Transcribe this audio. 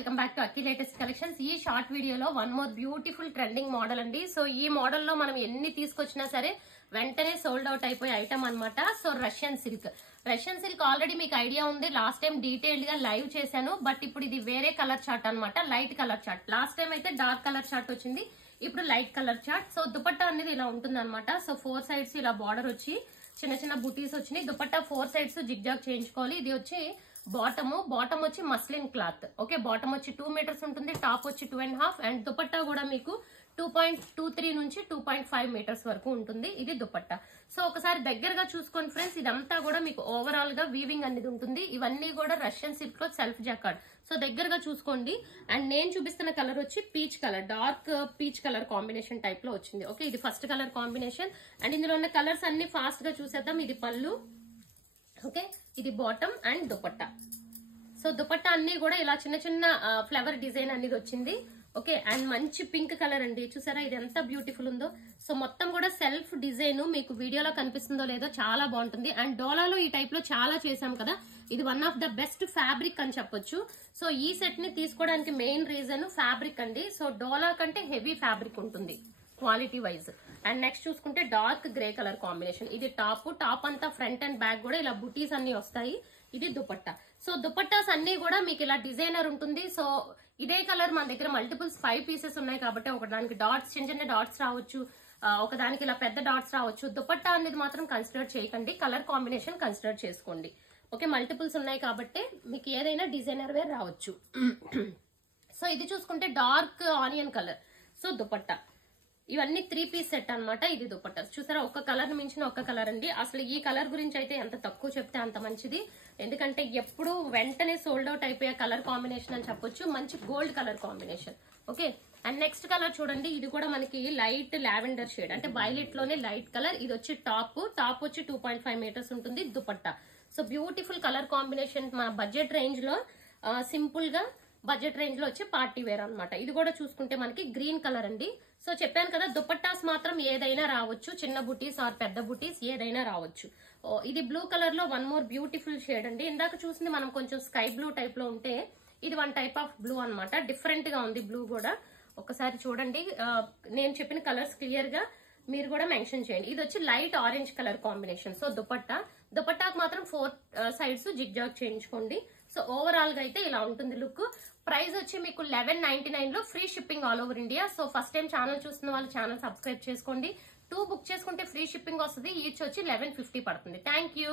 Welcome back to Akki latest collections. ఈ short వీడియోలో one more beautiful trending model అండి. So ఈ model లో మనం ఎన్ని తీసుకొచ్చినా సరే వెంటనే సోల్డ్ అవుట్ అయిపోయే ఐటమ్ అన్నమాట. సో రష్యన్ సిల్క్ ఆల్రెడీ మీకు ఐడియా ఉంది. లాస్ట్ టైం డీటెయిల్డ్ గా లైవ్ చేశాను. బట్ ఇప్పుడు ఇది వేరే కలర్ చార్ట్ అన్నమాట, light colour chart. Last time అయితే డార్క్ కలర్ చార్ట్ వచ్చింది, ఇప్పుడు light colour chart. So dupatta అనేది ఇలా ఉంటుంది అనమాట. సో 4 సైడ్స్ ఇలా బార్డర్ వచ్చి చిన్న చిన్న బుటీస్ వచ్చినాయి. దుపట్టా 4 సైడ్స్ జిగ్జాగ్ చేయించుకోవాలి. ఇది వచ్చి బాటమ్ వచ్చి మస్లిన్ క్లాత్. ఓకే, బాటమ్ వచ్చి 2 మీటర్స్ ఉంటుంది, టాప్ వచ్చి 2.5 అండ్ దుపట్టా కూడా మీకు 2.23 నుంచి 2.5 మీటర్స్ వరకు ఉంటుంది. ఇది దుపట్టా. సో ఒకసారి దగ్గరగా చూసుకోండి ఫ్రెండ్స్, ఇదంతా కూడా మీకు ఓవరాల్ గా వీవింగ్ అనేది ఉంటుంది. ఇవన్నీ కూడా రష్యన్ సిల్క్ లో సెల్ఫ్ జాకార్డ్. సో దగ్గరగా చూసుకోండి. అండ్ నేను చూపిస్తున్న కలర్ వచ్చి peach colour, dark peach colour combination type లో వచ్చింది. ఓకే, ఇది ఫస్ట్ కలర్ కాంబినేషన్. అండ్ ఇందులో ఉన్న కలర్స్ అన్ని ఫాస్ట్ గా చూసేద్దాం. ఇది పళ్ళు, ఓకే, ఇది bottom and dupatta. So dupatta అన్ని కూడా ఇలా చిన్న చిన్న ఫ్లవర్ డిజైన్ అనేది వచ్చింది. ఓకే, అండ్ మంచి పింక్ కలర్ అండి, చూసారా ఇది ఎంత బ్యూటిఫుల్ ఉందో. సో మొత్తం కూడా సెల్ఫ్ డిజైన్, మీకు వీడియోలో కనిపిస్తుందో లేదో చాలా బాగుంటుంది. అండ్ డోలాలో ఈ టైప్ లో చాలా చేసాం కదా, ఇది one of the best fabric అని చెప్పొచ్చు. సో ఈ సెట్ ని తీసుకోవడానికి మెయిన్ రీజన్ ఫ్యాబ్రిక్ అండి. సో డోలా కంటే హెవీ ఫ్యాబ్రిక్ ఉంటుంది క్వాలిటీ వైజ్. అండ్ నెక్స్ట్ చూసుకుంటే డార్క్ గ్రే కలర్ కాంబినేషన్. ఇది టాప్ అంతా ఫ్రంట్ అండ్ బ్యాక్ కూడా ఇలా బుటీస్ అన్ని వస్తాయి. ఇది దుపట్టా. సో దుపట్టాస్ అన్ని కూడా మీకు ఇలా డిజైనర్ ఉంటుంది. సో ఇదే కలర్ మన దగ్గర మల్టిపుల్స్ 5 పీసెస్ ఉన్నాయి కాబట్టి ఒకదానికి డాట్స్, చిన్న చిన్న డాట్స్ రావచ్చు, ఒకదానికి ఇలా పెద్ద డాట్స్ రావచ్చు. దుపట్టా అనేది మాత్రం కన్సిడర్ చేయకండి, కలర్ కాంబినేషన్ కన్సిడర్ చేసుకోండి. ఓకే, మల్టిపుల్స్ ఉన్నాయి కాబట్టి మీకు ఏదైనా డిజైనర్ వేర్ రావచ్చు. సో ఇది చూసుకుంటే dark onion colour. So dupatta ఇవన్నీ 3 పీస్ సెట్ అన్నమాట. ఇది దుపట్టా చూసారా, ఒక్క కలర్ మించిన ఒక్క కలర్ అండి. అసలు ఈ కలర్ గురించి అయితే ఎంత తక్కువ చెప్తే అంత మంచిది, ఎందుకంటే ఎప్పుడు వెంటనే సోల్డ్ అవుట్ అయిపోయే కలర్ కాంబినేషన్ అని చెప్పొచ్చు. మంచి gold colour combination. Okay, and next colour చూడండి, ఇది కూడా మనకి లైట్ లావెండర్ షేడ్, అంటే వైలెట్ లోనే లైట్ కలర్. ఇది వచ్చి టాప్ వచ్చి 2.5 మీటర్స్ ఉంటుంది. Dupatta so beautiful colour combination. మా బడ్జెట్ రేంజ్ లో సింపుల్ గా బడ్జెట్ రేంజ్ లో వచ్చి పార్టీ వేర్ అనమాట. ఇది కూడా చూసుకుంటే మనకి గ్రీన్ కలర్ అండి. సో చెప్పాను కదా, దుపట్టాస్ మాత్రం ఏదైనా రావచ్చు, చిన్న బుటీస్ ఆర్ పెద్ద బుటీస్ ఏదైనా రావచ్చు. ఇది బ్లూ కలర్ లో వన్ మోర్ బ్యూటిఫుల్ షేడ్ అండి. ఇందాక చూసింది మనం కొంచెం స్కై బ్లూ టైప్ లో ఉంటే, ఇది వన్ టైప్ ఆఫ్ బ్లూ అనమాట. డిఫరెంట్ గా ఉంది బ్లూ కూడా. ఒకసారి చూడండి, నేను చెప్పిన కలర్స్ క్లియర్ గా మీరు కూడా మెన్షన్ చేయండి. ఇది వచ్చి light orange colour combination. So దుపట్టాకు మాత్రం 4 సైడ్స్ జిగ్జాగ్ చేయించుకోండి. సో ఓవరాల్ గా అయితే ఇలా ఉంటుంది లుక్. ప్రైస్ వచ్చి మీకు 1199 లో free shipping all over India. So first time channel చూస్తున్న వాళ్ళు ఛానల్ సబ్స్క్రైబ్ చేసుకోండి. 2 బుక్ చేసుకుంటే ఫ్రీ షిప్పింగ్ వస్తుంది. ఈచ్ వచ్చి 1150 పడుతుంది. Thank you.